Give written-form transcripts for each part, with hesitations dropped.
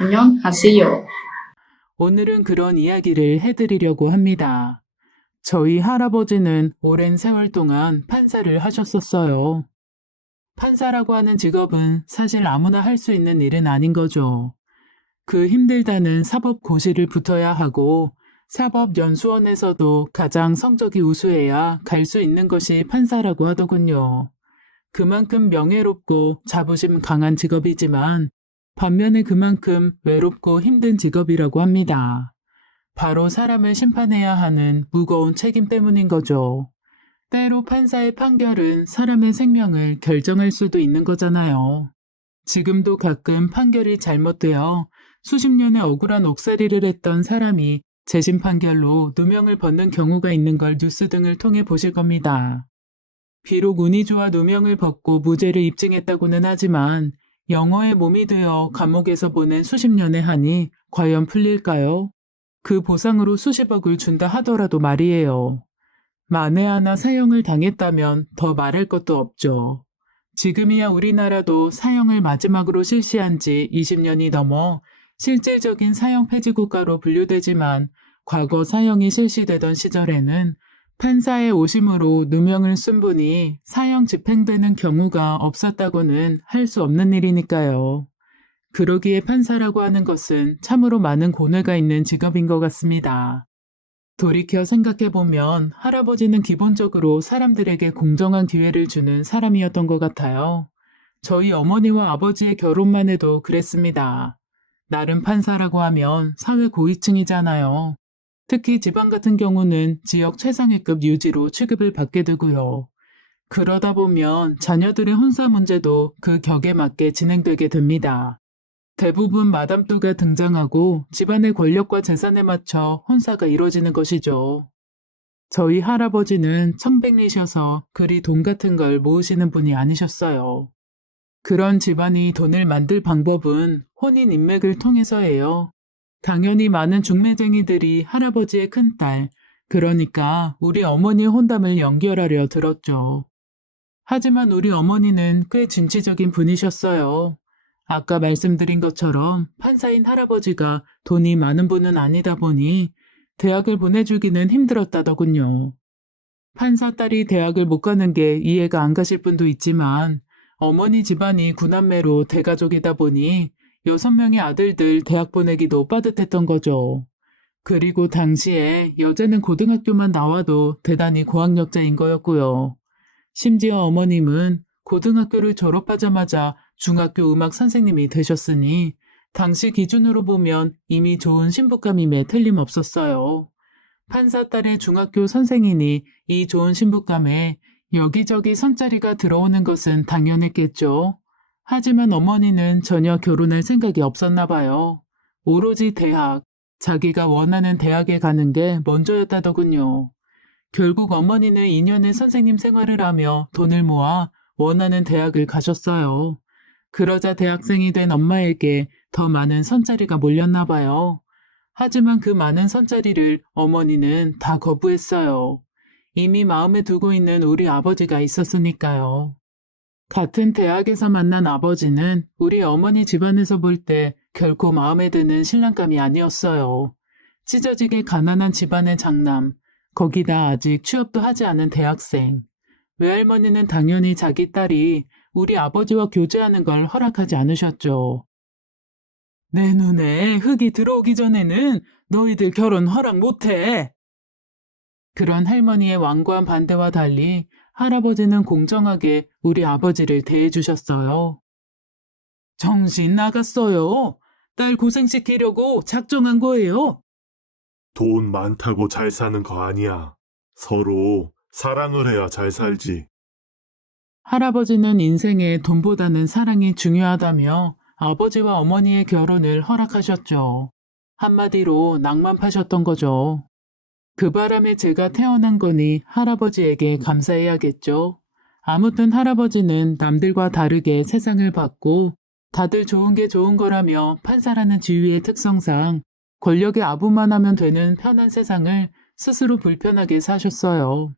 안녕하세요. 오늘은 그런 이야기를 해드리려고 합니다. 저희 할아버지는 오랜 세월 동안 판사를 하셨었어요. 판사라고 하는 직업은 사실 아무나 할 수 있는 일은 아닌 거죠. 그 힘들다는 사법고시를 붙어야 하고 사법연수원에서도 가장 성적이 우수해야 갈 수 있는 것이 판사라고 하더군요. 그만큼 명예롭고 자부심 강한 직업이지만 반면에 그만큼 외롭고 힘든 직업이라고 합니다. 바로 사람을 심판해야 하는 무거운 책임 때문인 거죠. 때로 판사의 판결은 사람의 생명을 결정할 수도 있는 거잖아요. 지금도 가끔 판결이 잘못되어 수십 년의 억울한 옥살이를 했던 사람이 재심 판결로 누명을 벗는 경우가 있는 걸 뉴스 등을 통해 보실 겁니다. 비록 운이 좋아 누명을 벗고 무죄를 입증했다고는 하지만 영어의 몸이 되어 감옥에서 보낸 수십 년의 한이 과연 풀릴까요? 그 보상으로 수십억을 준다 하더라도 말이에요. 만에 하나 사형을 당했다면 더 말할 것도 없죠. 지금이야 우리나라도 사형을 마지막으로 실시한 지 20년이 넘어 실질적인 사형 폐지 국가로 분류되지만 과거 사형이 실시되던 시절에는 판사의 오심으로 누명을 쓴 분이 사형 집행되는 경우가 없었다고는 할 수 없는 일이니까요. 그러기에 판사라고 하는 것은 참으로 많은 고뇌가 있는 직업인 것 같습니다. 돌이켜 생각해보면 할아버지는 기본적으로 사람들에게 공정한 기회를 주는 사람이었던 것 같아요. 저희 어머니와 아버지의 결혼만 해도 그랬습니다. 나름 판사라고 하면 사회 고위층이잖아요. 특히 지방 같은 경우는 지역 최상위급 유지로 취급을 받게 되고요. 그러다 보면 자녀들의 혼사 문제도 그 격에 맞게 진행되게 됩니다. 대부분 마담또가 등장하고 집안의 권력과 재산에 맞춰 혼사가 이루어지는 것이죠. 저희 할아버지는 청백리셔서 그리 돈 같은 걸 모으시는 분이 아니셨어요. 그런 집안이 돈을 만들 방법은 혼인 인맥을 통해서예요. 당연히 많은 중매쟁이들이 할아버지의 큰딸, 그러니까 우리 어머니의 혼담을 연결하려 들었죠. 하지만 우리 어머니는 꽤 진취적인 분이셨어요. 아까 말씀드린 것처럼 판사인 할아버지가 돈이 많은 분은 아니다 보니 대학을 보내주기는 힘들었다더군요. 판사 딸이 대학을 못 가는 게 이해가 안 가실 분도 있지만 어머니 집안이 구남매로 대가족이다 보니 6명의 아들들 대학 보내기도 빠듯했던 거죠. 그리고 당시에 여자는 고등학교만 나와도 대단히 고학력자인 거였고요. 심지어 어머님은 고등학교를 졸업하자마자 중학교 음악 선생님이 되셨으니 당시 기준으로 보면 이미 좋은 신부감임에 틀림없었어요. 판사 딸의 중학교 선생이니 이 좋은 신부감에 여기저기 선자리가 들어오는 것은 당연했겠죠. 하지만 어머니는 전혀 결혼할 생각이 없었나 봐요. 오로지 대학, 자기가 원하는 대학에 가는 게 먼저였다더군요. 결국 어머니는 2년의 선생님 생활을 하며 돈을 모아 원하는 대학을 가셨어요. 그러자 대학생이 된 엄마에게 더 많은 선자리가 몰렸나 봐요. 하지만 그 많은 선자리를 어머니는 다 거부했어요. 이미 마음에 두고 있는 우리 아버지가 있었으니까요. 같은 대학에서 만난 아버지는 우리 어머니 집안에서 볼 때 결코 마음에 드는 신랑감이 아니었어요. 찢어지게 가난한 집안의 장남, 거기다 아직 취업도 하지 않은 대학생. 외할머니는 당연히 자기 딸이 우리 아버지와 교제하는 걸 허락하지 않으셨죠. 내 눈에 흙이 들어오기 전에는 너희들 결혼 허락 못해. 그런 할머니의 완고한 반대와 달리 할아버지는 공정하게 우리 아버지를 대해주셨어요. 정신 나갔어요. 딸 고생시키려고 작정한 거예요. 돈 많다고 잘 사는 거 아니야. 서로 사랑을 해야 잘 살지. 할아버지는 인생에 돈보다는 사랑이 중요하다며 아버지와 어머니의 결혼을 허락하셨죠. 한마디로 낭만 파셨던 거죠. 그 바람에 제가 태어난 거니 할아버지에게 감사해야겠죠. 아무튼 할아버지는 남들과 다르게 세상을 봤고 다들 좋은 게 좋은 거라며 판사라는 지위의 특성상 권력에 아부만 하면 되는 편한 세상을 스스로 불편하게 사셨어요.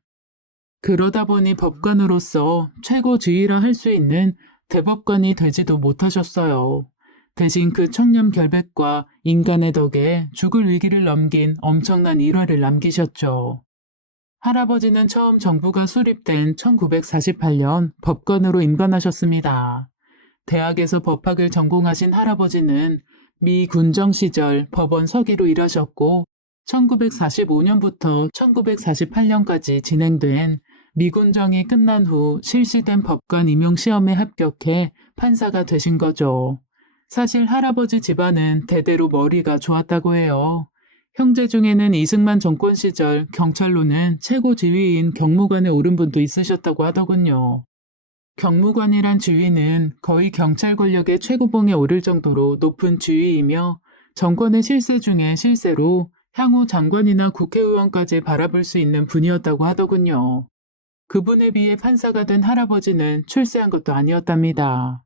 그러다 보니 법관으로서 최고 지위라 할 수 있는 대법관이 되지도 못하셨어요. 대신 그 청렴 결백과 인간의 덕에 죽을 위기를 넘긴 엄청난 일화를 남기셨죠. 할아버지는 처음 정부가 수립된 1948년 법관으로 임관하셨습니다. 대학에서 법학을 전공하신 할아버지는 미 군정 시절 법원 서기로 일하셨고 1945년부터 1948년까지 진행된 미군정이 끝난 후 실시된 법관 임용 시험에 합격해 판사가 되신 거죠. 사실 할아버지 집안은 대대로 머리가 좋았다고 해요. 형제 중에는 이승만 정권 시절 경찰로는 최고 지휘인 경무관에 오른 분도 있으셨다고 하더군요. 경무관이란 지위는 거의 경찰 권력의 최고봉에 오를 정도로 높은 지위이며 정권의 실세 중에 실세로 향후 장관이나 국회의원까지 바라볼 수 있는 분이었다고 하더군요. 그분에 비해 판사가 된 할아버지는 출세한 것도 아니었답니다.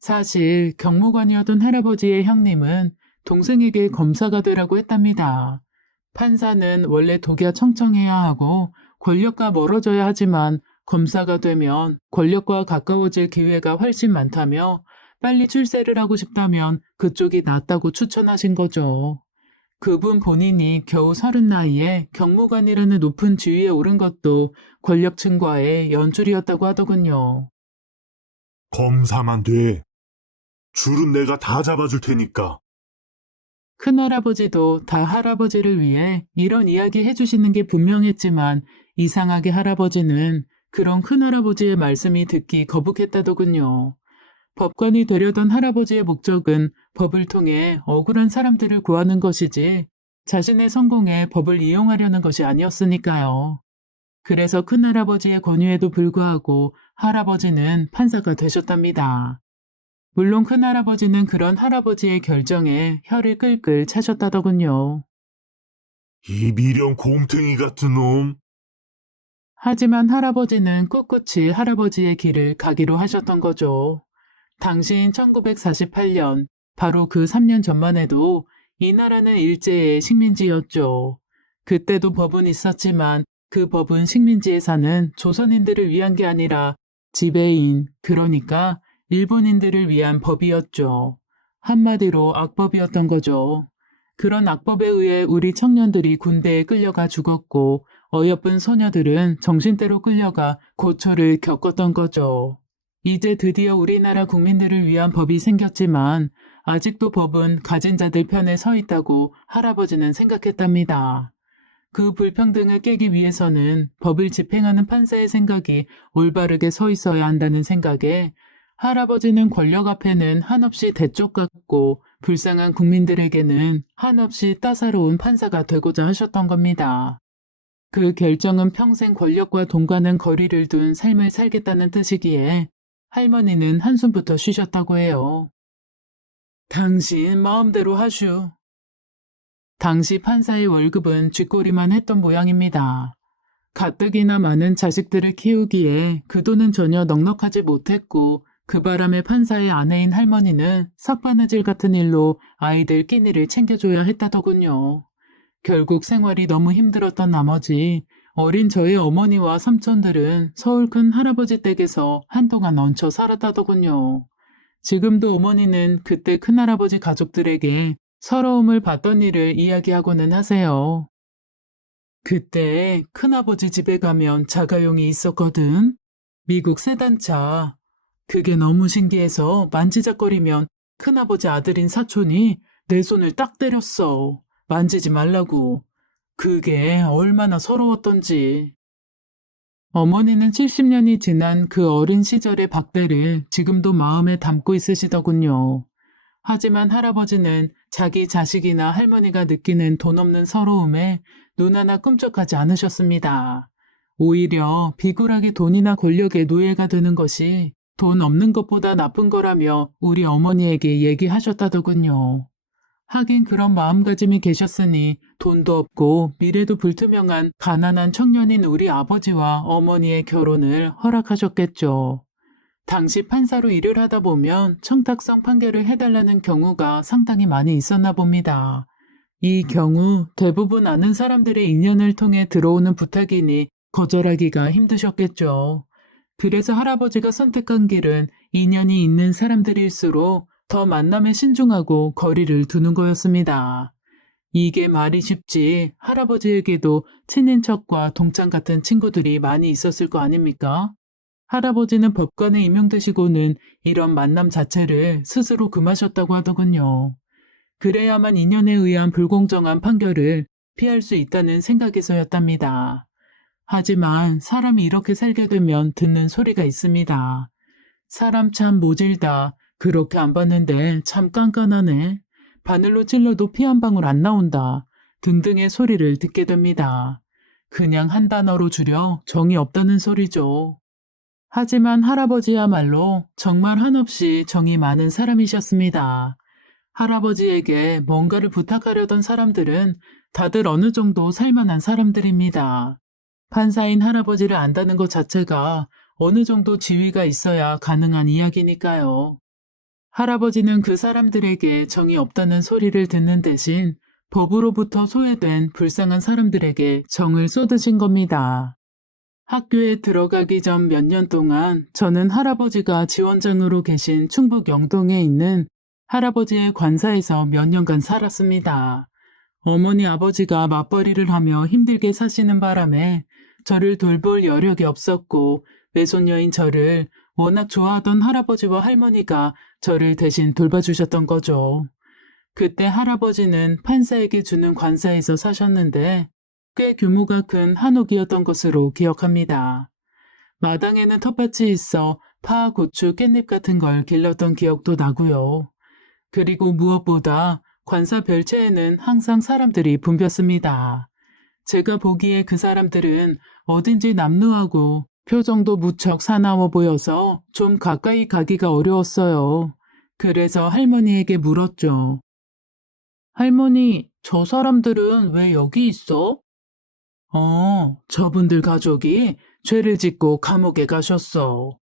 사실 경무관이었던 할아버지의 형님은 동생에게 검사가 되라고 했답니다. 판사는 원래 독야 청청해야 하고 권력과 멀어져야 하지만 검사가 되면 권력과 가까워질 기회가 훨씬 많다며 빨리 출세를 하고 싶다면 그쪽이 낫다고 추천하신 거죠. 그분 본인이 겨우 30 나이에 경무관이라는 높은 지위에 오른 것도 권력층과의 연출이었다고 하더군요. 검사만 돼. 줄은 내가 다 잡아줄 테니까. 큰할아버지도 다 할아버지를 위해 이런 이야기 해주시는 게 분명했지만 이상하게 할아버지는 그런 큰할아버지의 말씀이 듣기 거북했다더군요. 법관이 되려던 할아버지의 목적은 법을 통해 억울한 사람들을 구하는 것이지 자신의 성공에 법을 이용하려는 것이 아니었으니까요. 그래서 큰할아버지의 권유에도 불구하고 할아버지는 판사가 되셨답니다. 물론 큰할아버지는 그런 할아버지의 결정에 혀를 끌끌 차셨다더군요. 이 미련 곰탱이 같은 놈. 하지만 할아버지는 꿋꿋이 할아버지의 길을 가기로 하셨던 거죠. 당시인 1948년, 바로 그 3년 전만 해도 이 나라는 일제의 식민지였죠. 그때도 법은 있었지만 그 법은 식민지에 사는 조선인들을 위한 게 아니라 지배인, 그러니까 일본인들을 위한 법이었죠. 한마디로 악법이었던 거죠. 그런 악법에 의해 우리 청년들이 군대에 끌려가 죽었고 어여쁜 소녀들은 정신대로 끌려가 고초를 겪었던 거죠. 이제 드디어 우리나라 국민들을 위한 법이 생겼지만 아직도 법은 가진 자들 편에 서 있다고 할아버지는 생각했답니다. 그 불평등을 깨기 위해서는 법을 집행하는 판사의 생각이 올바르게 서 있어야 한다는 생각에 할아버지는 권력 앞에는 한없이 대쪽 같고 불쌍한 국민들에게는 한없이 따사로운 판사가 되고자 하셨던 겁니다. 그 결정은 평생 권력과 동과는 거리를 둔 삶을 살겠다는 뜻이기에 할머니는 한숨부터 쉬셨다고 해요. 당신 마음대로 하슈. 당시 판사의 월급은 쥐꼬리만 했던 모양입니다. 가뜩이나 많은 자식들을 키우기에 그 돈은 전혀 넉넉하지 못했고 그 바람에 판사의 아내인 할머니는 삭바느질 같은 일로 아이들 끼니를 챙겨줘야 했다더군요. 결국 생활이 너무 힘들었던 나머지 어린 저의 어머니와 삼촌들은 서울 큰 할아버지 댁에서 한동안 얹혀 살았다더군요. 지금도 어머니는 그때 큰할아버지 가족들에게 서러움을 받던 일을 이야기하고는 하세요. 그때 큰아버지 집에 가면 자가용이 있었거든. 미국 세단차. 그게 너무 신기해서 만지작거리면 큰아버지 아들인 사촌이 내 손을 딱 때렸어. 만지지 말라고. 그게 얼마나 서러웠던지. 어머니는 70년이 지난 그 어린 시절의 박대를 지금도 마음에 담고 있으시더군요. 하지만 할아버지는 자기 자식이나 할머니가 느끼는 돈 없는 서러움에 눈 하나 끔찍하지 않으셨습니다. 오히려 비굴하게 돈이나 권력의 노예가 되는 것이 돈 없는 것보다 나쁜 거라며 우리 어머니에게 얘기하셨다더군요. 하긴 그런 마음가짐이 계셨으니 돈도 없고 미래도 불투명한 가난한 청년인 우리 아버지와 어머니의 결혼을 허락하셨겠죠. 당시 판사로 일을 하다 보면 청탁성 판결을 해달라는 경우가 상당히 많이 있었나 봅니다. 이 경우 대부분 아는 사람들의 인연을 통해 들어오는 부탁이니 거절하기가 힘드셨겠죠. 그래서 할아버지가 선택한 길은 인연이 있는 사람들일수록 더 만남에 신중하고 거리를 두는 거였습니다. 이게 말이 쉽지 할아버지에게도 친인척과 동창 같은 친구들이 많이 있었을 거 아닙니까? 할아버지는 법관에 임명되시고는 이런 만남 자체를 스스로 금하셨다고 하더군요. 그래야만 인연에 의한 불공정한 판결을 피할 수 있다는 생각에서였답니다. 하지만 사람이 이렇게 살게 되면 듣는 소리가 있습니다. 사람 참 모질다. 그렇게 안 봤는데 참 깐깐하네. 바늘로 찔러도 피 한 방울 안 나온다. 등등의 소리를 듣게 됩니다. 그냥 한 단어로 줄여 정이 없다는 소리죠. 하지만 할아버지야말로 정말 한없이 정이 많은 사람이셨습니다. 할아버지에게 뭔가를 부탁하려던 사람들은 다들 어느 정도 살만한 사람들입니다. 판사인 할아버지를 안다는 것 자체가 어느 정도 지위가 있어야 가능한 이야기니까요. 할아버지는 그 사람들에게 정이 없다는 소리를 듣는 대신 법으로부터 소외된 불쌍한 사람들에게 정을 쏟으신 겁니다. 학교에 들어가기 전 몇 년 동안 저는 할아버지가 지원장으로 계신 충북 영동에 있는 할아버지의 관사에서 몇 년간 살았습니다. 어머니 아버지가 맞벌이를 하며 힘들게 사시는 바람에 저를 돌볼 여력이 없었고 외손녀인 저를 워낙 좋아하던 할아버지와 할머니가 저를 대신 돌봐주셨던 거죠. 그때 할아버지는 판사에게 주는 관사에서 사셨는데 꽤 규모가 큰 한옥이었던 것으로 기억합니다. 마당에는 텃밭이 있어 파, 고추, 깻잎 같은 걸 길렀던 기억도 나고요. 그리고 무엇보다 관사 별채에는 항상 사람들이 붐볐습니다. 제가 보기에 그 사람들은 어딘지 남루하고 표정도 무척 사나워 보여서 좀 가까이 가기가 어려웠어요. 그래서 할머니에게 물었죠. 할머니, 저 사람들은 왜 여기 있어? 저분들 가족이 죄를 짓고 감옥에 가셨어.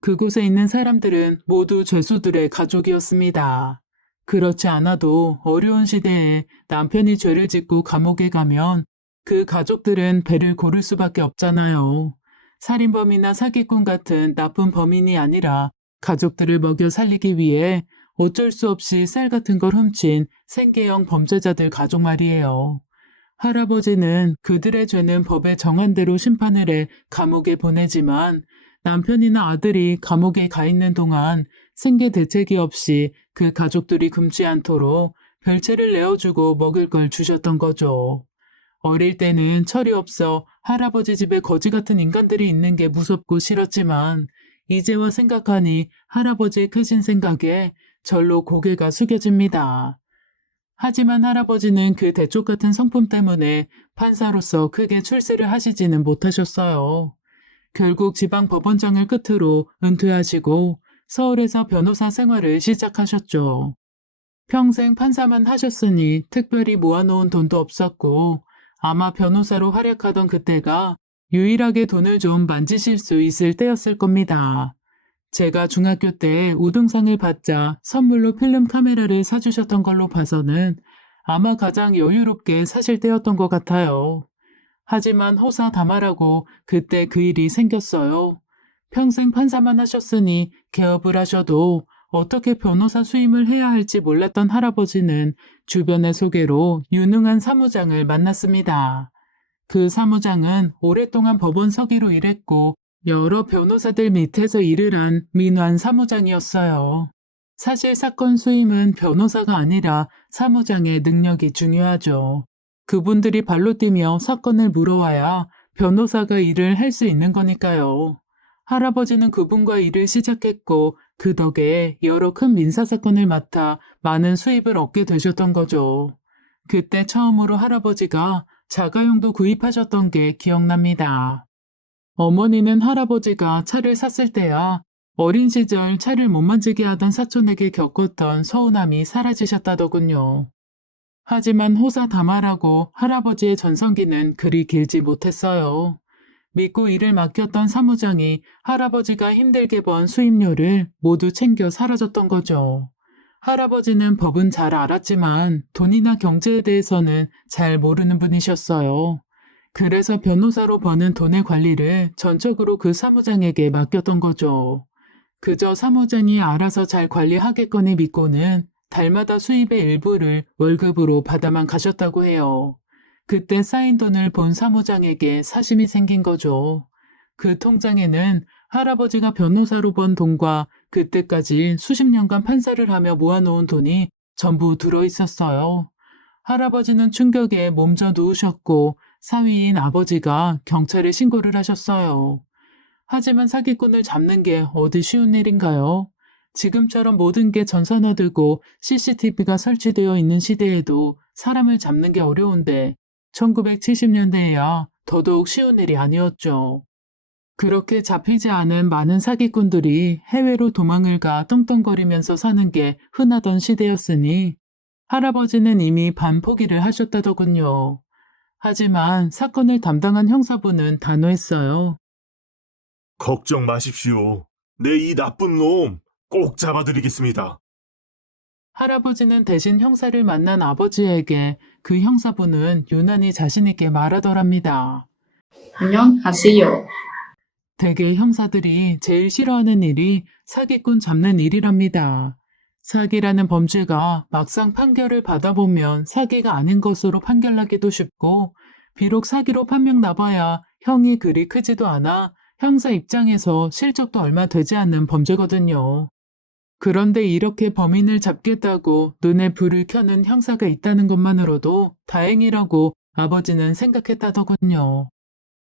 그곳에 있는 사람들은 모두 죄수들의 가족이었습니다. 그렇지 않아도 어려운 시대에 남편이 죄를 짓고 감옥에 가면 그 가족들은 배를 고를 수밖에 없잖아요. 살인범이나 사기꾼 같은 나쁜 범인이 아니라 가족들을 먹여 살리기 위해 어쩔 수 없이 쌀 같은 걸 훔친 생계형 범죄자들 가족 말이에요. 할아버지는 그들의 죄는 법에 정한 대로 심판을 해 감옥에 보내지만 남편이나 아들이 감옥에 가 있는 동안 생계 대책이 없이 그 가족들이 굶지 않도록 별채를 내어주고 먹을 걸 주셨던 거죠. 어릴 때는 철이 없어 할아버지 집에 거지 같은 인간들이 있는 게 무섭고 싫었지만 이제와 생각하니 할아버지의 크신 생각에 절로 고개가 숙여집니다. 하지만 할아버지는 그 대쪽 같은 성품 때문에 판사로서 크게 출세를 하시지는 못하셨어요. 결국 지방법원장을 끝으로 은퇴하시고 서울에서 변호사 생활을 시작하셨죠. 평생 판사만 하셨으니 특별히 모아놓은 돈도 없었고 아마 변호사로 활약하던 그때가 유일하게 돈을 좀 만지실 수 있을 때였을 겁니다. 제가 중학교 때 우등상을 받자 선물로 필름 카메라를 사주셨던 걸로 봐서는 아마 가장 여유롭게 사실 때였던 것 같아요. 하지만 호사다마라고 그때 그 일이 생겼어요. 평생 판사만 하셨으니 개업을 하셔도 어떻게 변호사 수임을 해야 할지 몰랐던 할아버지는 주변의 소개로 유능한 사무장을 만났습니다. 그 사무장은 오랫동안 법원 서기로 일했고 여러 변호사들 밑에서 일을 한 민환 사무장이었어요. 사실 사건 수임은 변호사가 아니라 사무장의 능력이 중요하죠. 그분들이 발로 뛰며 사건을 물어와야 변호사가 일을 할 수 있는 거니까요. 할아버지는 그분과 일을 시작했고 그 덕에 여러 큰 민사사건을 맡아 많은 수입을 얻게 되셨던 거죠. 그때 처음으로 할아버지가 자가용도 구입하셨던 게 기억납니다. 어머니는 할아버지가 차를 샀을 때야 어린 시절 차를 못 만지게 하던 사촌에게 겪었던 서운함이 사라지셨다더군요. 하지만 호사다마라고 할아버지의 전성기는 그리 길지 못했어요. 믿고 일을 맡겼던 사무장이 할아버지가 힘들게 번 수입료를 모두 챙겨 사라졌던 거죠. 할아버지는 법은 잘 알았지만 돈이나 경제에 대해서는 잘 모르는 분이셨어요. 그래서 변호사로 버는 돈의 관리를 전적으로 그 사무장에게 맡겼던 거죠. 그저 사무장이 알아서 잘 관리하겠거니 믿고는 달마다 수입의 일부를 월급으로 받아만 가셨다고 해요. 그때 쌓인 돈을 본 사무장에게 사심이 생긴 거죠. 그 통장에는 할아버지가 변호사로 번 돈과 그때까지 수십 년간 판사를 하며 모아놓은 돈이 전부 들어 있었어요. 할아버지는 충격에 몸져 누우셨고 사위인 아버지가 경찰에 신고를 하셨어요. 하지만 사기꾼을 잡는 게 어디 쉬운 일인가요? 지금처럼 모든 게 전산화되고 CCTV가 설치되어 있는 시대에도 사람을 잡는 게 어려운데 1970년대에야 더더욱 쉬운 일이 아니었죠. 그렇게 잡히지 않은 많은 사기꾼들이 해외로 도망을 가 떵떵거리면서 사는 게 흔하던 시대였으니 할아버지는 이미 반포기를 하셨다더군요. 하지만 사건을 담당한 형사부는 단호했어요. 걱정 마십시오. 내 이 나쁜 놈 꼭 잡아드리겠습니다. 할아버지는 대신 형사를 만난 아버지에게 그 형사부는 유난히 자신있게 말하더랍니다. 안녕하세요. 대개 형사들이 제일 싫어하는 일이 사기꾼 잡는 일이랍니다. 사기라는 범죄가 막상 판결을 받아보면 사기가 아닌 것으로 판결나기도 쉽고, 비록 사기로 판명 나봐야 형이 그리 크지도 않아 형사 입장에서 실적도 얼마 되지 않는 범죄거든요. 그런데 이렇게 범인을 잡겠다고 눈에 불을 켜는 형사가 있다는 것만으로도 다행이라고 아버지는 생각했다더군요.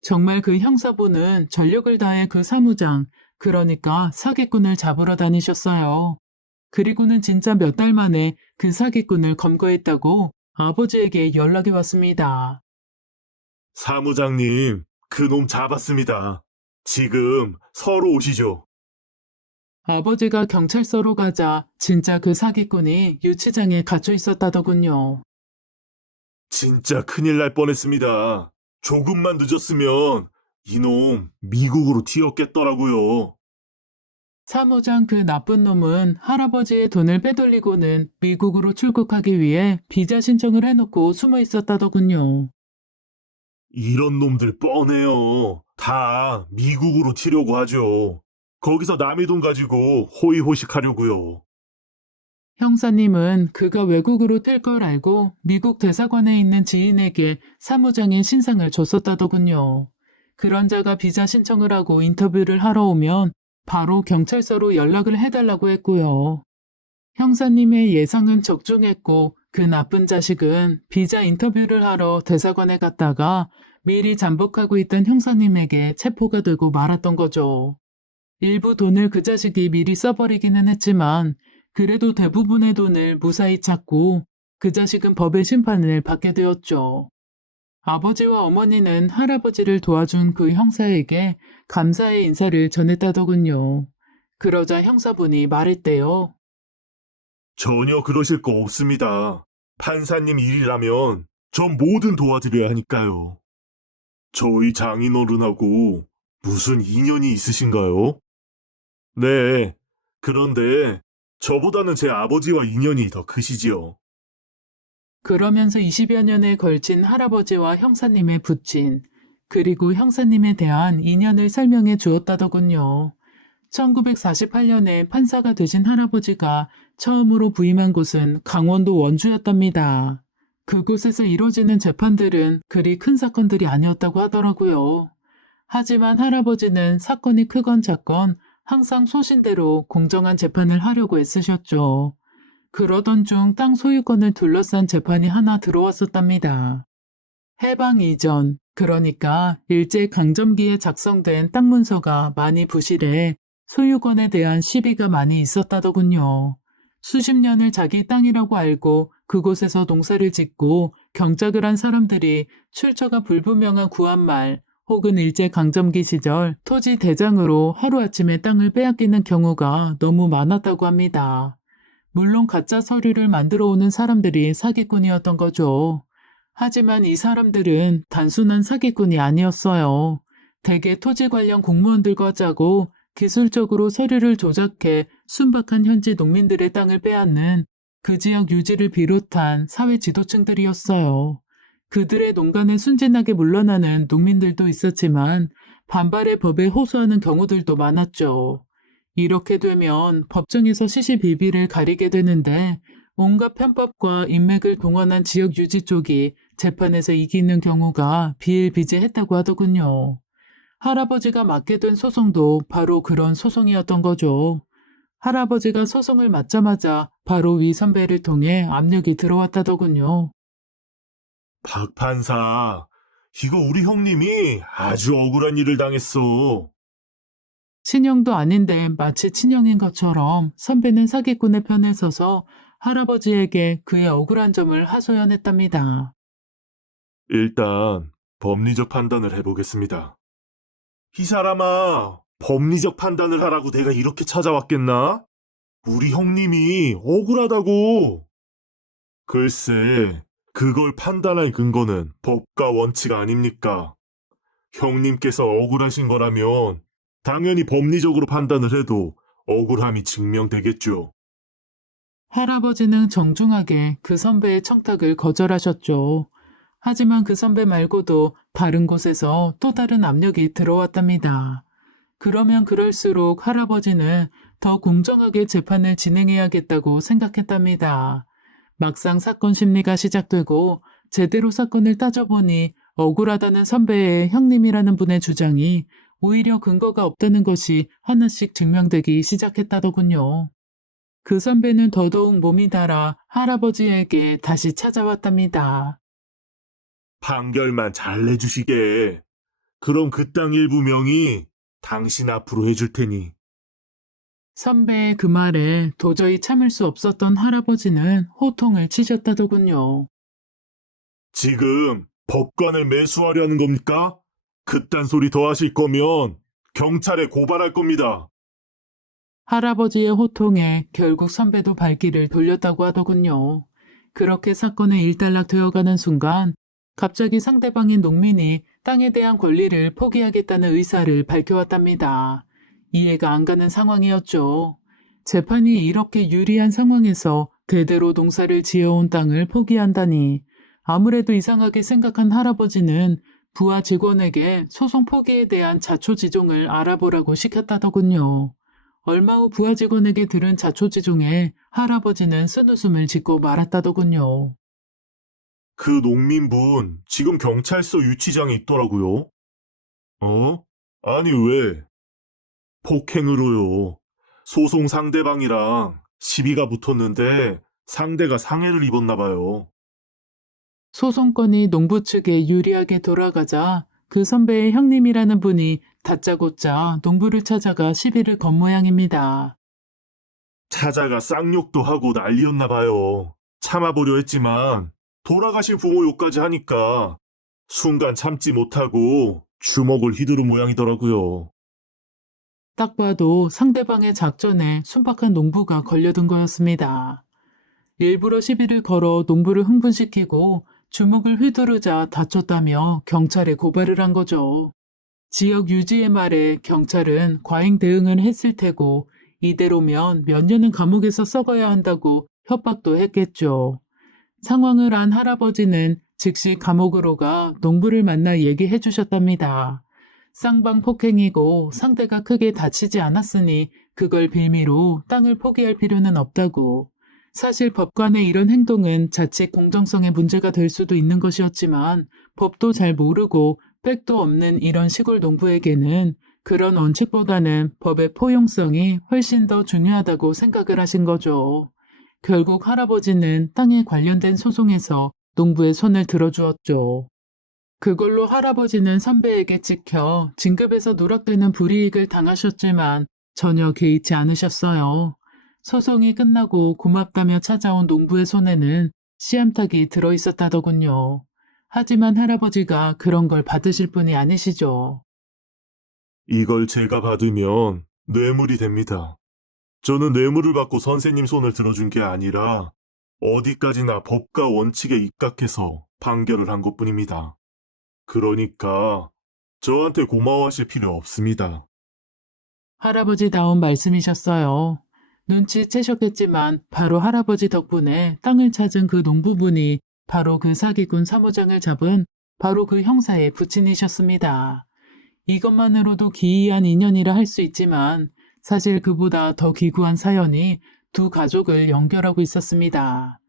정말 그 형사부는 전력을 다해 그 사무장, 그러니까 사기꾼을 잡으러 다니셨어요. 그리고는 진짜 몇 달 만에 그 사기꾼을 검거했다고 아버지에게 연락이 왔습니다. 사무장님, 그 놈 잡았습니다. 지금 서로 오시죠. 아버지가 경찰서로 가자 진짜 그 사기꾼이 유치장에 갇혀 있었다더군요. 진짜 큰일 날 뻔했습니다. 조금만 늦었으면 이놈 미국으로 튀었겠더라고요. 사무장 그 나쁜 놈은 할아버지의 돈을 빼돌리고는 미국으로 출국하기 위해 비자 신청을 해놓고 숨어 있었다더군요. 이런 놈들 뻔해요. 다 미국으로 튀려고 하죠. 거기서 남의 돈 가지고 호의호식하려고요. 형사님은 그가 외국으로 뛸 걸 알고 미국 대사관에 있는 지인에게 사무장의 신상을 줬었다더군요. 그런 자가 비자 신청을 하고 인터뷰를 하러 오면 바로 경찰서로 연락을 해달라고 했고요. 형사님의 예상은 적중했고 그 나쁜 자식은 비자 인터뷰를 하러 대사관에 갔다가 미리 잠복하고 있던 형사님에게 체포가 되고 말았던 거죠. 일부 돈을 그 자식이 미리 써버리기는 했지만 그래도 대부분의 돈을 무사히 찾고 그 자식은 법의 심판을 받게 되었죠. 아버지와 어머니는 할아버지를 도와준 그 형사에게 감사의 인사를 전했다더군요. 그러자 형사분이 말했대요. 전혀 그러실 거 없습니다. 판사님 일이라면 전 뭐든 도와드려야 하니까요. 저희 장인어른하고 무슨 인연이 있으신가요? 네, 그런데 저보다는 제 아버지와 인연이 더 크시지요. 그러면서 20여 년에 걸친 할아버지와 형사님의 부친, 그리고 형사님에 대한 인연을 설명해 주었다더군요. 1948년에 판사가 되신 할아버지가 처음으로 부임한 곳은 강원도 원주였답니다. 그곳에서 이루어지는 재판들은 그리 큰 사건들이 아니었다고 하더라고요. 하지만 할아버지는 사건이 크건 작건 항상 소신대로 공정한 재판을 하려고 애쓰셨죠. 그러던 중 땅 소유권을 둘러싼 재판이 하나 들어왔었답니다. 해방 이전, 그러니까 일제강점기에 작성된 땅 문서가 많이 부실해 소유권에 대한 시비가 많이 있었다더군요. 수십 년을 자기 땅이라고 알고 그곳에서 농사를 짓고 경작을 한 사람들이 출처가 불분명한 구한말 혹은 일제강점기 시절 토지 대장으로 하루아침에 땅을 빼앗기는 경우가 너무 많았다고 합니다. 물론 가짜 서류를 만들어 오는 사람들이 사기꾼이었던 거죠. 하지만 이 사람들은 단순한 사기꾼이 아니었어요. 대개 토지 관련 공무원들과 짜고 기술적으로 서류를 조작해 순박한 현지 농민들의 땅을 빼앗는 그 지역 유지를 비롯한 사회 지도층들이었어요. 그들의 농간에 순진하게 물러나는 농민들도 있었지만 반발의 법에 호소하는 경우들도 많았죠. 이렇게 되면 법정에서 시시비비를 가리게 되는데 온갖 편법과 인맥을 동원한 지역 유지 쪽이 재판에서 이기는 경우가 비일비재했다고 하더군요. 할아버지가 맡게 된 소송도 바로 그런 소송이었던 거죠. 할아버지가 소송을 맡자마자 바로 위 선배를 통해 압력이 들어왔다더군요. 박 판사, 이거 우리 형님이 아주 억울한 일을 당했어. 친형도 아닌데 마치 친형인 것처럼 선배는 사기꾼의 편에 서서 할아버지에게 그의 억울한 점을 하소연했답니다. 일단 법리적 판단을 해보겠습니다. 이 사람아, 법리적 판단을 하라고 내가 이렇게 찾아왔겠나? 우리 형님이 억울하다고. 글쎄, 그걸 판단할 근거는 법과 원칙 아닙니까? 형님께서 억울하신 거라면 당연히 법리적으로 판단을 해도 억울함이 증명되겠죠. 할아버지는 정중하게 그 선배의 청탁을 거절하셨죠. 하지만 그 선배 말고도 다른 곳에서 또 다른 압력이 들어왔답니다. 그러면 그럴수록 할아버지는 더 공정하게 재판을 진행해야겠다고 생각했답니다. 막상 사건 심리가 시작되고 제대로 사건을 따져보니 억울하다는 선배의 형님이라는 분의 주장이 오히려 근거가 없다는 것이 하나씩 증명되기 시작했다더군요. 그 선배는 더더욱 몸이 달아 할아버지에게 다시 찾아왔답니다. 판결만 잘 내주시게. 그럼 그 땅 일부 명의 당신 앞으로 해줄 테니. 선배의 그 말에 도저히 참을 수 없었던 할아버지는 호통을 치셨다더군요. 지금 법관을 매수하려는 겁니까? 그딴 소리 더 하실 거면 경찰에 고발할 겁니다. 할아버지의 호통에 결국 선배도 발길을 돌렸다고 하더군요. 그렇게 사건이 일단락되어가는 순간 갑자기 상대방인 농민이 땅에 대한 권리를 포기하겠다는 의사를 밝혀왔답니다. 이해가 안 가는 상황이었죠. 재판이 이렇게 유리한 상황에서 대대로 농사를 지어온 땅을 포기한다니 아무래도 이상하게 생각한 할아버지는 부하 직원에게 소송 포기에 대한 자초지종을 알아보라고 시켰다더군요. 얼마 후 부하 직원에게 들은 자초지종에 할아버지는 쓴웃음을 짓고 말았다더군요. 그 농민분 지금 경찰서 유치장에 있더라고요. 어? 아니 왜? 폭행으로요. 소송 상대방이랑 시비가 붙었는데 상대가 상해를 입었나 봐요. 소송건이 농부 측에 유리하게 돌아가자 그 선배의 형님이라는 분이 다짜고짜 농부를 찾아가 시비를 건 모양입니다. 찾아가 쌍욕도 하고 난리였나 봐요. 참아보려 했지만 돌아가신 부모 욕까지 하니까 순간 참지 못하고 주먹을 휘두른 모양이더라고요. 딱 봐도 상대방의 작전에 순박한 농부가 걸려든 거였습니다. 일부러 시비를 걸어 농부를 흥분시키고 주먹을 휘두르자 다쳤다며 경찰에 고발을 한 거죠. 지역 유지의 말에 경찰은 과잉 대응을 했을 테고 이대로면 몇 년은 감옥에서 썩어야 한다고 협박도 했겠죠. 상황을 안 할아버지는 즉시 감옥으로 가 농부를 만나 얘기해 주셨답니다. 쌍방 폭행이고 상대가 크게 다치지 않았으니 그걸 빌미로 땅을 포기할 필요는 없다고. 사실 법관의 이런 행동은 자칫 공정성의 문제가 될 수도 있는 것이었지만 법도 잘 모르고 백도 없는 이런 시골 농부에게는 그런 원칙보다는 법의 포용성이 훨씬 더 중요하다고 생각을 하신 거죠. 결국 할아버지는 땅에 관련된 소송에서 농부의 손을 들어주었죠. 그걸로 할아버지는 선배에게 찍혀 진급에서 누락되는 불이익을 당하셨지만 전혀 개의치 않으셨어요. 소송이 끝나고 고맙다며 찾아온 농부의 손에는 씨암탉이 들어있었다더군요. 하지만 할아버지가 그런 걸 받으실 분이 아니시죠. 이걸 제가 받으면 뇌물이 됩니다. 저는 뇌물을 받고 선생님 손을 들어준 게 아니라 어디까지나 법과 원칙에 입각해서 판결을 한 것뿐입니다. 그러니까 저한테 고마워하실 필요 없습니다. 할아버지다운 말씀이셨어요. 눈치채셨겠지만 바로 할아버지 덕분에 땅을 찾은 그 농부분이 바로 그 사기꾼 사무장을 잡은 바로 그 형사의 부친이셨습니다. 이것만으로도 기이한 인연이라 할 수 있지만 사실 그보다 더 기구한 사연이 두 가족을 연결하고 있었습니다.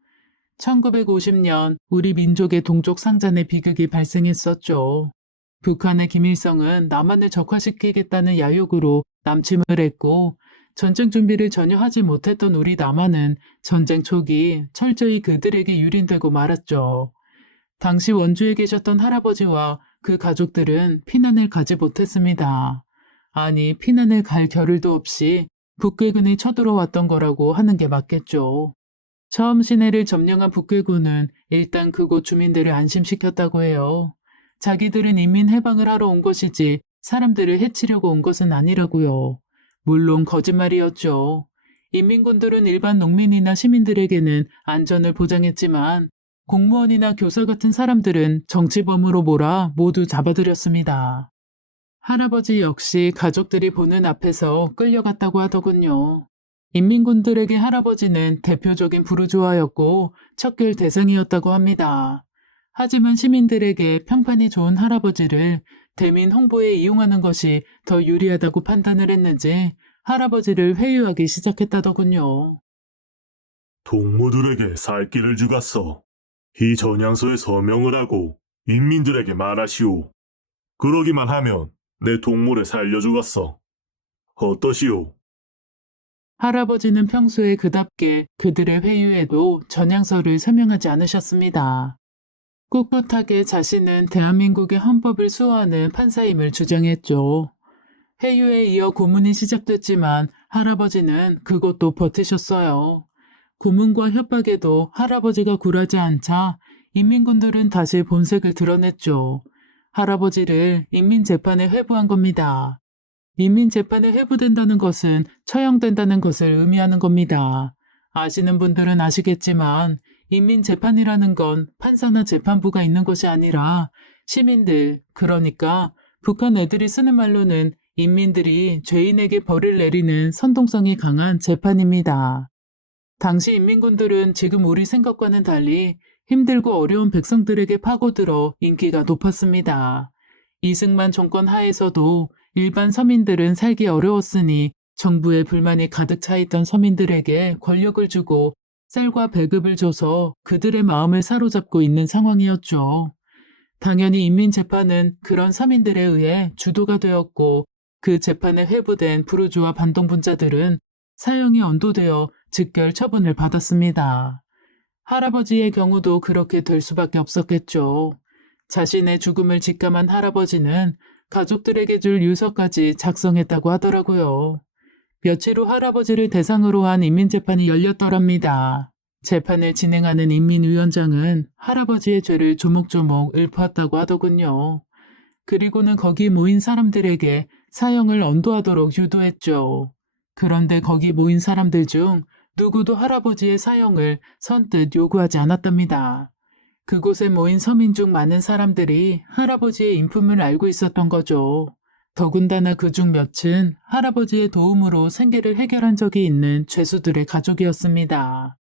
1950년 우리 민족의 동족 상잔의 비극이 발생했었죠. 북한의 김일성은 남한을 적화시키겠다는 야욕으로 남침을 했고 전쟁 준비를 전혀 하지 못했던 우리 남한은 전쟁 초기 철저히 그들에게 유린되고 말았죠. 당시 원주에 계셨던 할아버지와 그 가족들은 피난을 가지 못했습니다. 아니, 피난을 갈 겨를도 없이 북괴군이 쳐들어왔던 거라고 하는 게 맞겠죠. 처음 시내를 점령한 북괴군은 일단 그곳 주민들을 안심시켰다고 해요. 자기들은 인민 해방을 하러 온 것이지 사람들을 해치려고 온 것은 아니라고요. 물론 거짓말이었죠. 인민군들은 일반 농민이나 시민들에게는 안전을 보장했지만 공무원이나 교사 같은 사람들은 정치범으로 몰아 모두 잡아들였습니다. 할아버지 역시 가족들이 보는 앞에서 끌려갔다고 하더군요. 인민군들에게 할아버지는 대표적인 부르주아였고 척결 대상이었다고 합니다. 하지만 시민들에게 평판이 좋은 할아버지를 대민 홍보에 이용하는 것이 더 유리하다고 판단을 했는지 할아버지를 회유하기 시작했다더군요. 동무들에게 살 길을 주갔어. 이 전향서에 서명을 하고 인민들에게 말하시오. 그러기만 하면 내 동물을 살려주겠어. 어떠시오? 할아버지는 평소에 그답게 그들의 회유에도 전향서를 서명하지 않으셨습니다. 꿋꿋하게 자신은 대한민국의 헌법을 수호하는 판사임을 주장했죠. 회유에 이어 고문이 시작됐지만 할아버지는 그것도 버티셨어요. 고문과 협박에도 할아버지가 굴하지 않자 인민군들은 다시 본색을 드러냈죠. 할아버지를 인민재판에 회부한 겁니다. 인민재판에 회부된다는 것은 처형된다는 것을 의미하는 겁니다. 아시는 분들은 아시겠지만 인민재판이라는 건 판사나 재판부가 있는 것이 아니라 시민들, 그러니까 북한 애들이 쓰는 말로는 인민들이 죄인에게 벌을 내리는 선동성이 강한 재판입니다. 당시 인민군들은 지금 우리 생각과는 달리 힘들고 어려운 백성들에게 파고들어 인기가 높았습니다. 이승만 정권 하에서도 일반 서민들은 살기 어려웠으니 정부에 불만이 가득 차 있던 서민들에게 권력을 주고 쌀과 배급을 줘서 그들의 마음을 사로잡고 있는 상황이었죠. 당연히 인민재판은 그런 서민들에 의해 주도가 되었고 그 재판에 회부된 부르주아 반동분자들은 사형이 언도되어 즉결 처분을 받았습니다. 할아버지의 경우도 그렇게 될 수밖에 없었겠죠. 자신의 죽음을 직감한 할아버지는 가족들에게 줄 유서까지 작성했다고 하더라고요. 며칠 후 할아버지를 대상으로 한 인민재판이 열렸더랍니다. 재판을 진행하는 인민위원장은 할아버지의 죄를 조목조목 읊었다고 하더군요. 그리고는 거기 모인 사람들에게 사형을 언도하도록 유도했죠. 그런데 거기 모인 사람들 중 누구도 할아버지의 사형을 선뜻 요구하지 않았답니다. 그곳에 모인 서민 중 많은 사람들이 할아버지의 인품을 알고 있었던 거죠. 더군다나 그중 몇은 할아버지의 도움으로 생계를 해결한 적이 있는 죄수들의 가족이었습니다.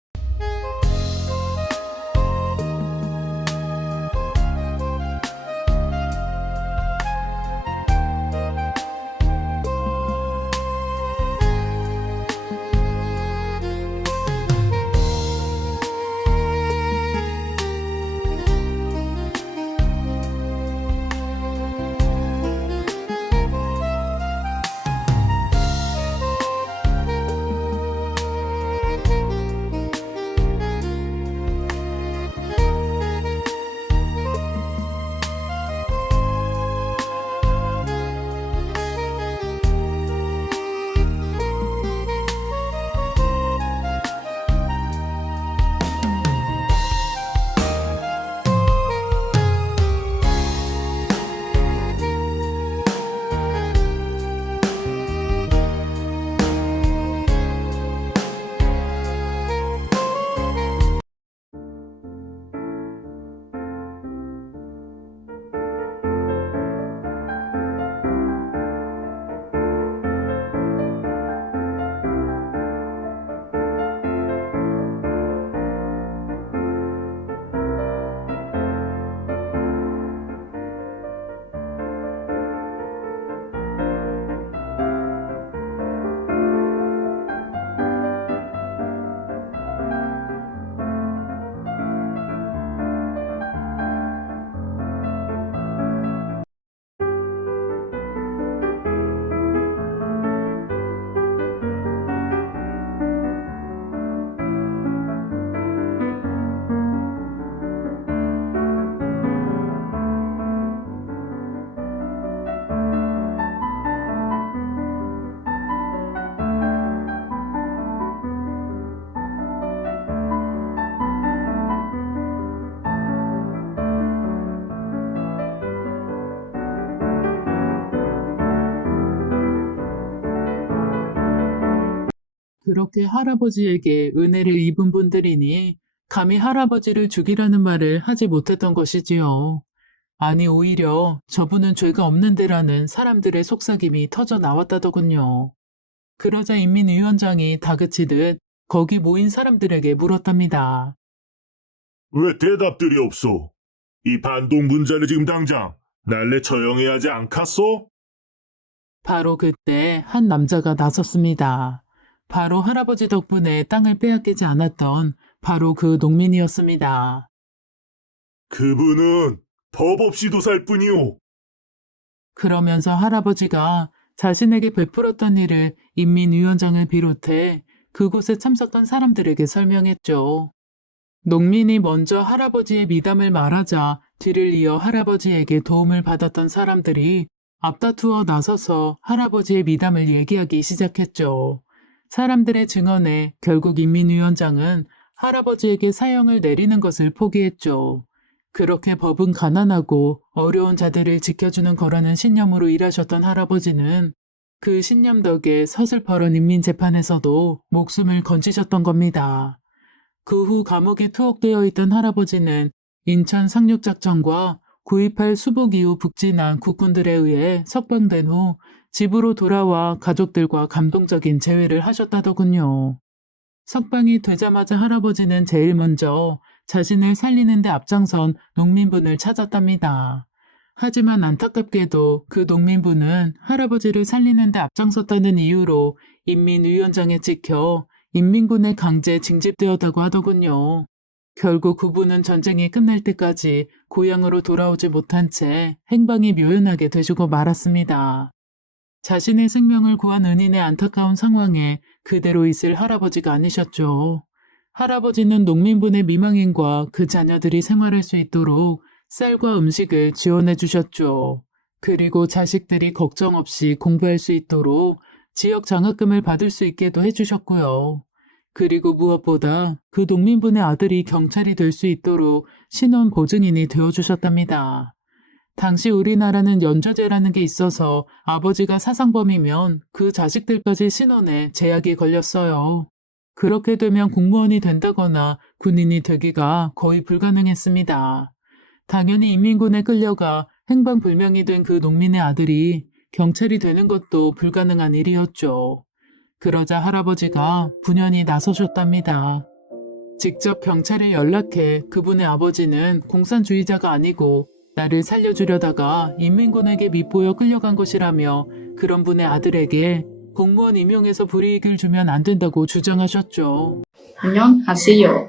그렇게 할아버지에게 은혜를 입은 분들이니 감히 할아버지를 죽이라는 말을 하지 못했던 것이지요. 아니, 오히려 저분은 죄가 없는데라는 사람들의 속삭임이 터져 나왔다더군요. 그러자 인민위원장이 다그치듯 거기 모인 사람들에게 물었답니다. 왜 대답들이 없소? 이 반동 분자를 지금 당장 날래 처형해야 하지 않겠소? 바로 그때 한 남자가 나섰습니다. 바로 할아버지 덕분에 땅을 빼앗기지 않았던 바로 그 농민이었습니다. 그분은 법 없이도 살 뿐이오. 그러면서 할아버지가 자신에게 베풀었던 일을 인민위원장을 비롯해 그곳에 참석한 사람들에게 설명했죠. 농민이 먼저 할아버지의 미담을 말하자 뒤를 이어 할아버지에게 도움을 받았던 사람들이 앞다투어 나서서 할아버지의 미담을 얘기하기 시작했죠. 사람들의 증언에 결국 인민위원장은 할아버지에게 사형을 내리는 것을 포기했죠. 그렇게 법은 가난하고 어려운 자들을 지켜주는 거라는 신념으로 일하셨던 할아버지는 그 신념 덕에 서슬퍼런 인민재판에서도 목숨을 건지셨던 겁니다. 그 후 감옥에 투옥되어 있던 할아버지는 인천 상륙작전과 9.28 수복 이후 북진한 국군들에 의해 석방된 후 집으로 돌아와 가족들과 감동적인 재회를 하셨다더군요. 석방이 되자마자 할아버지는 제일 먼저 자신을 살리는 데 앞장선 농민분을 찾았답니다. 하지만 안타깝게도 그 농민분은 할아버지를 살리는 데 앞장섰다는 이유로 인민위원장에 찍혀 인민군에 강제 징집되었다고 하더군요. 결국 그분은 전쟁이 끝날 때까지 고향으로 돌아오지 못한 채 행방이 묘연하게 되주고 말았습니다. 자신의 생명을 구한 은인의 안타까운 상황에 그대로 있을 할아버지가 아니셨죠. 할아버지는 농민분의 미망인과 그 자녀들이 생활할 수 있도록 쌀과 음식을 지원해 주셨죠. 그리고 자식들이 걱정 없이 공부할 수 있도록 지역 장학금을 받을 수 있게도 해주셨고요. 그리고 무엇보다 그 농민분의 아들이 경찰이 될 수 있도록 신원 보증인이 되어주셨답니다. 당시 우리나라는 연좌제라는 게 있어서 아버지가 사상범이면 그 자식들까지 신원에 제약이 걸렸어요. 그렇게 되면 공무원이 된다거나 군인이 되기가 거의 불가능했습니다. 당연히 인민군에 끌려가 행방불명이 된 그 농민의 아들이 경찰이 되는 것도 불가능한 일이었죠. 그러자 할아버지가 분연히 나서셨답니다. 직접 경찰에 연락해 그분의 아버지는 공산주의자가 아니고 나를 살려주려다가 인민군에게 밉보여 끌려간 것이라며 그런 분의 아들에게 공무원 임용해서 불이익을 주면 안 된다고 주장하셨죠. 안녕하세요.